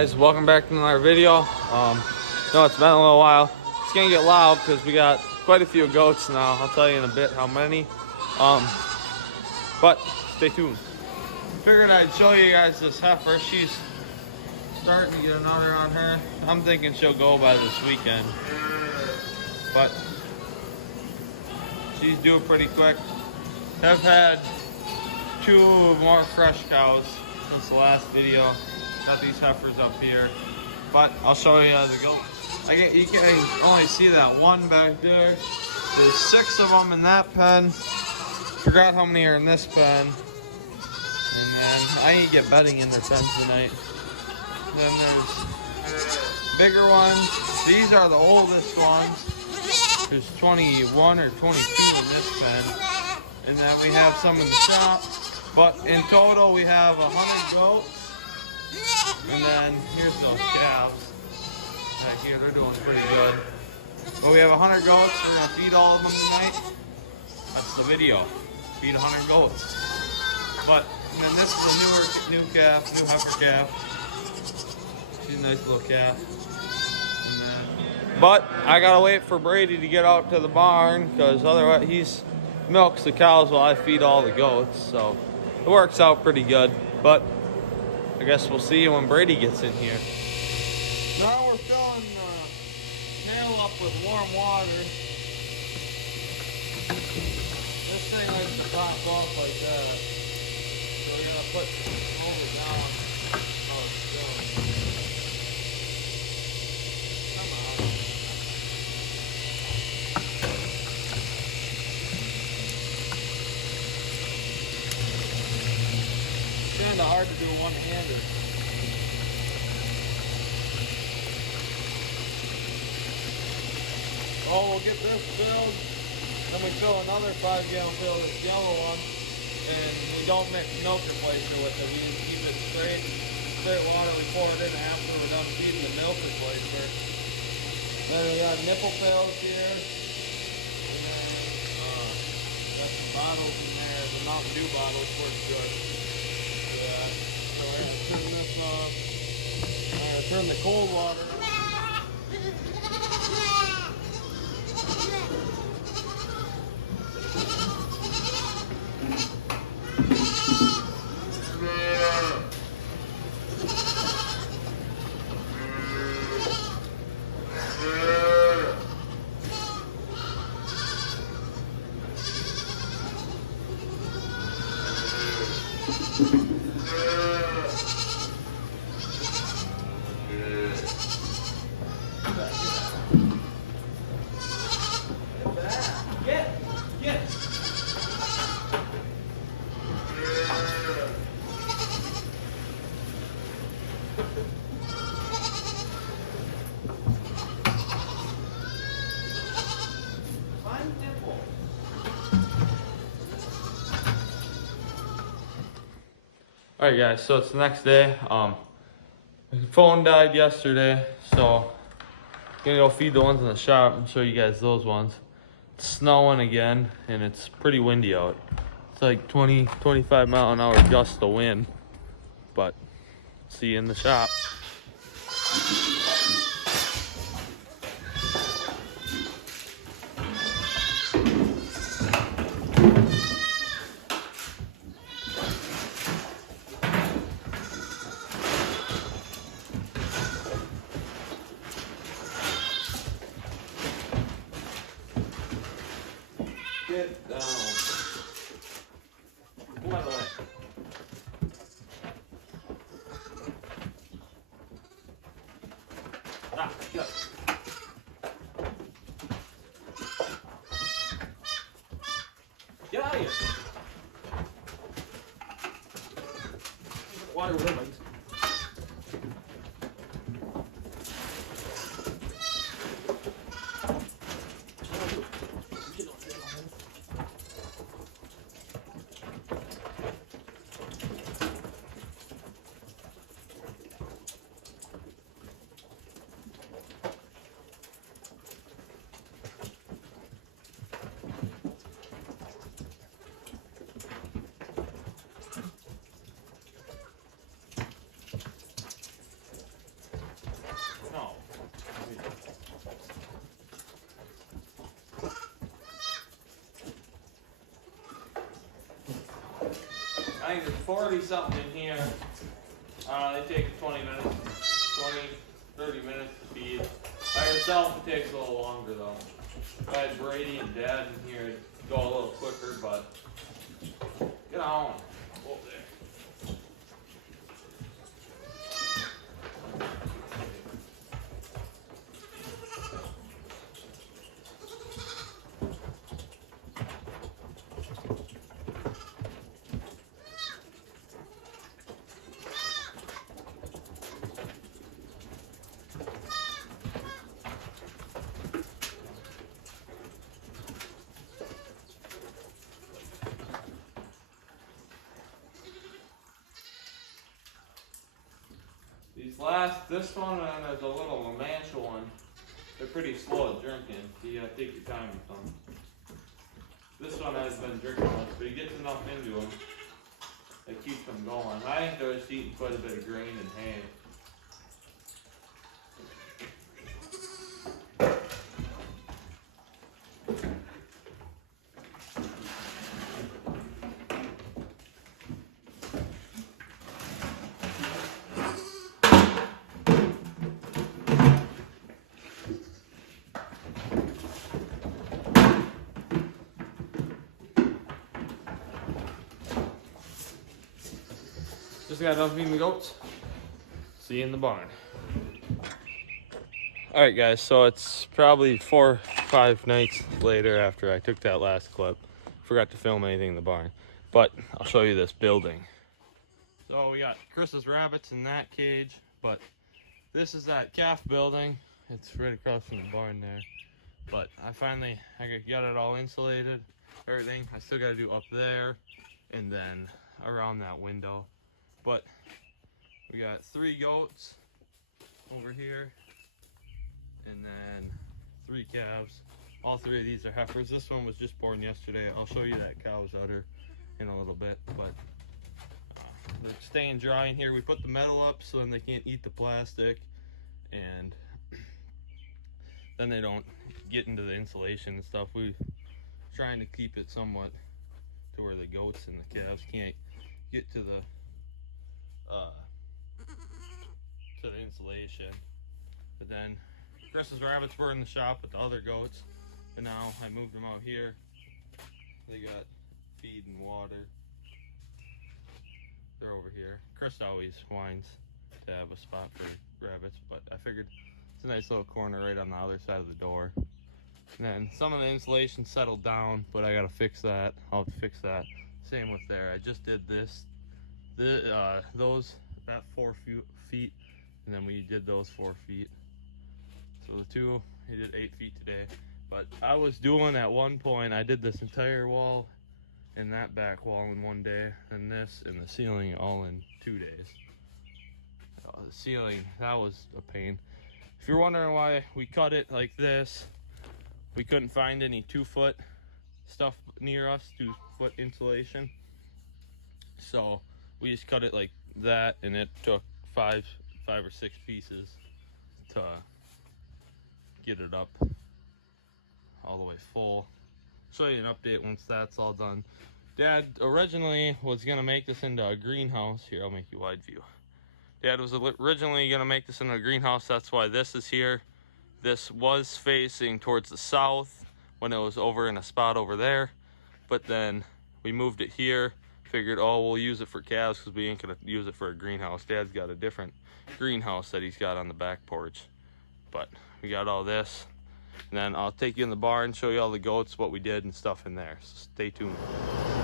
Guys, welcome back to another video. No, it's been a little while. It's gonna get loud because we got quite a few goats now. I'll tell you in a bit how many. But stay tuned. Figured I'd show you guys this heifer. She's starting to get another on her. I'm thinking she'll go by this weekend, but she's due pretty quick. I've had 2 more fresh cows since the last video. Got these heifers up here, but I'll show you the goats. You can only see that one back there. There's 6 of them in that pen. Forgot how many are in this pen. And then I need to get bedding in their pen tonight. Then there's bigger ones. These are the oldest ones. There's 21 or 22 in this pen. And then we have some in the shop. But in total we have 100 goats. And then here's those calves. Right here, they're doing pretty good. But we have 100 goats. We're gonna feed all of them tonight. That's the video. Feed 100 goats. But and then this is a new calf, new heifer calf. She's a nice little calf. But I gotta wait for Brady to get out to the barn because otherwise he milks the cows while I feed all the goats. So it works out pretty good. But I guess we'll see you when Brady gets in here. Now we're filling the pail up with warm water. This thing likes to pop off like that. So we're gonna put over down. Oh, it's filling. Come on. It's kinda hard to do one-handed. Oh, we'll get this filled, then we fill another 5-gallon fill of this yellow one, and we don't mix milk replacer with it. We just keep it straight water. We pour it in after we're done feeding the milk replacer. Then we got nipple pails here, and then got some bottles in there. The Mountain Dew bottles work good. Yeah. So we're gonna turn this off. I'm gonna turn the cold water on. Alright guys, so it's the next day. My phone died yesterday, so I'm gonna go feed the ones in the shop and show you guys those ones. It's snowing again and it's pretty windy out. It's like 20-25 mile an hour gusts of wind. But see you in the shop. Get down. Come on, boy. Ah, go. Get out of here. Water ribbons. I think there's 40 something in here. They take 20 minutes, 30 minutes to feed. By yourself, it takes a little longer though. If I had Brady and Dad in here, it'd go a little quicker, but get on. Whoa there. This one and there's a little La Mancha one. They're pretty slow at drinking, so you gotta take your time with them. This one has been drinking once, but he gets enough into them that keeps them going. I think they're just eating quite a bit of grain and hay. Just got done feeding the goats. See you in the barn. Alright guys, so it's probably 4 or 5 nights later after I took that last clip. Forgot to film anything in the barn. But I'll show you this building. So we got Chris's rabbits in that cage, but this is that calf building. It's right across from the barn there. But I got it all insulated, everything. I still gotta do up there and then around that window. But we got 3 goats over here and then 3 calves. All 3 of these are heifers. This one was just born yesterday. I'll show you that cow's udder in a little bit, but they're staying dry in here. We put the metal up so then they can't eat the plastic, and then they don't get into the insulation and stuff. We're trying to keep it somewhat to where the goats and the calves can't get to the insulation. But then Chris's rabbits were in the shop with the other goats, and now I moved them out here. They got feed and water. They're over here. Chris always whines to have a spot for rabbits, but I figured it's a nice little corner right on the other side of the door. And then some of the insulation settled down, but I gotta fix that. I'll have to fix that. Same with there. I just did this. That 4 feet, and then we did those 4 feet. So the 2, he did 8 feet today. But I was doing at one point, I did this entire wall and that back wall in one day, and this and the ceiling all in 2 days. The ceiling, that was a pain. If you're wondering why we cut it like this, we couldn't find any 2-foot stuff near us, 2-foot insulation. So we just cut it like that, and it took 5 or 6 pieces to get it up all the way full. Show you an update once that's all done. Dad originally was gonna make this into a greenhouse. Here, I'll make you wide view. Dad was originally gonna make this into a greenhouse. That's why this is here. This was facing towards the south when it was over in a spot over there, but then we moved it here. Figured, oh, we'll use it for calves because we ain't gonna use it for a greenhouse. Dad's got a different greenhouse that he's got on the back porch. But we got all this, and then I'll take you in the barn, show you all the goats, what we did and stuff in there. So stay tuned.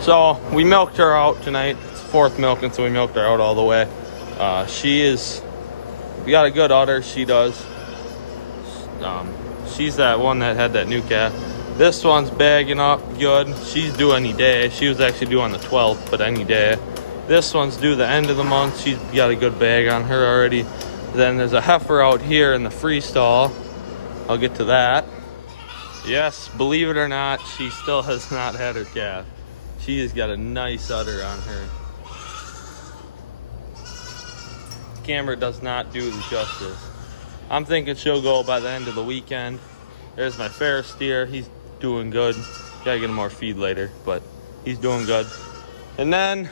So we milked her out tonight. It's 4th milking, so we milked her out all the way. We got a good udder, she does. She's that one that had that new calf. This one's bagging up good. She's due any day. She was actually due on the 12th, but any day. This one's due the end of the month. She's got a good bag on her already. Then there's a heifer out here in the free stall. I'll get to that. Yes, believe it or not, she still has not had her calf. She has got a nice udder on her. Camera does not do the justice. I'm thinking she'll go by the end of the weekend. There's my fair steer. He's doing good. Gotta get him more feed later, but he's doing good. And then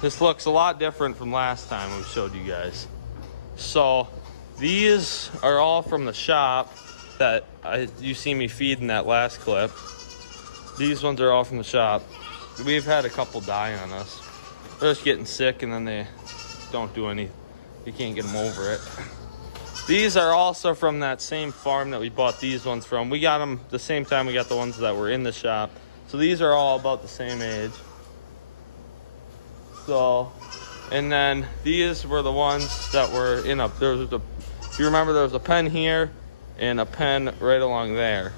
this looks a lot different from last time we showed you guys. So these are all from the shop that you see me feed in that last clip. These ones are all from the shop. We've had a couple die on us. They're just getting sick and then they don't do any, you can't get them over it. These are also from that same farm that we bought these ones from. We got them the same time we got the ones that were in the shop. So these are all about the same age. So, and then these were the ones that were in a, if you remember, there was a pen here and a pen right along there.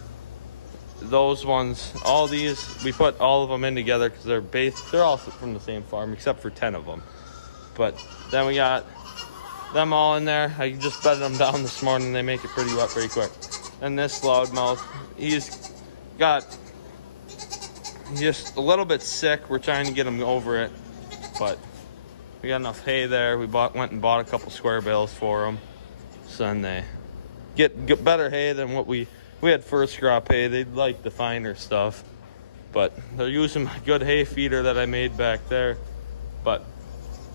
Those ones, all these, we put all of them in together because they're all from the same farm except for 10 of them. But then we got them all in there. I just bedded them down this morning. They make it pretty wet pretty quick. And this loudmouth, he's just a little bit sick. We're trying to get him over it. But we got enough hay there. We went and bought a couple square bales for them. So then they get better hay than what we had first crop hay. They like the finer stuff. But they're using my good hay feeder that I made back there. But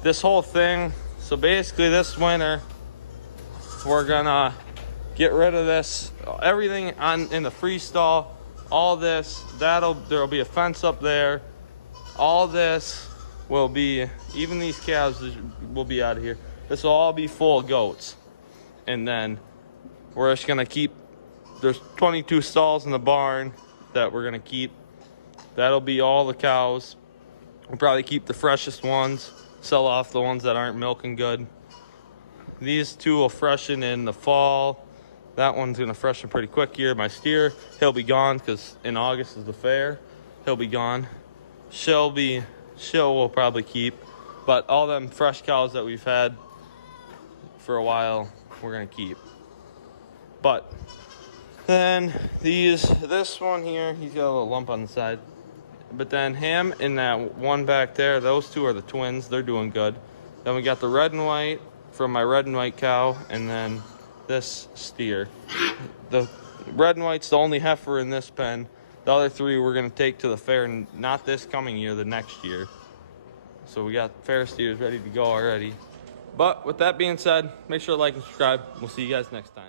this whole thing, so basically this winter, we're gonna get rid of this, everything in the free stall, all this, there'll be a fence up there. All this will be, even these calves will be out of here. This will all be full of goats. And then we're just gonna keep, there's 22 stalls in the barn that we're gonna keep. That'll be all the cows. We'll probably keep the freshest ones, sell off the ones that aren't milking good. These two will freshen in the fall. That one's gonna freshen pretty quick here. My steer, he'll be gone because in August is the fair. He'll be gone. She'll will probably keep, but all them fresh cows that we've had for a while, we're gonna keep. But then this one here, he's got a little lump on the side. But then him and that one back there, those two are the twins. They're doing good. Then we got the red and white from my red and white cow, and then this steer. The red and white's the only heifer in this pen. The other three we're gonna take to the fair, not this coming year, the next year. So we got fair steers ready to go already. But with that being said, make sure to like and subscribe. We'll see you guys next time.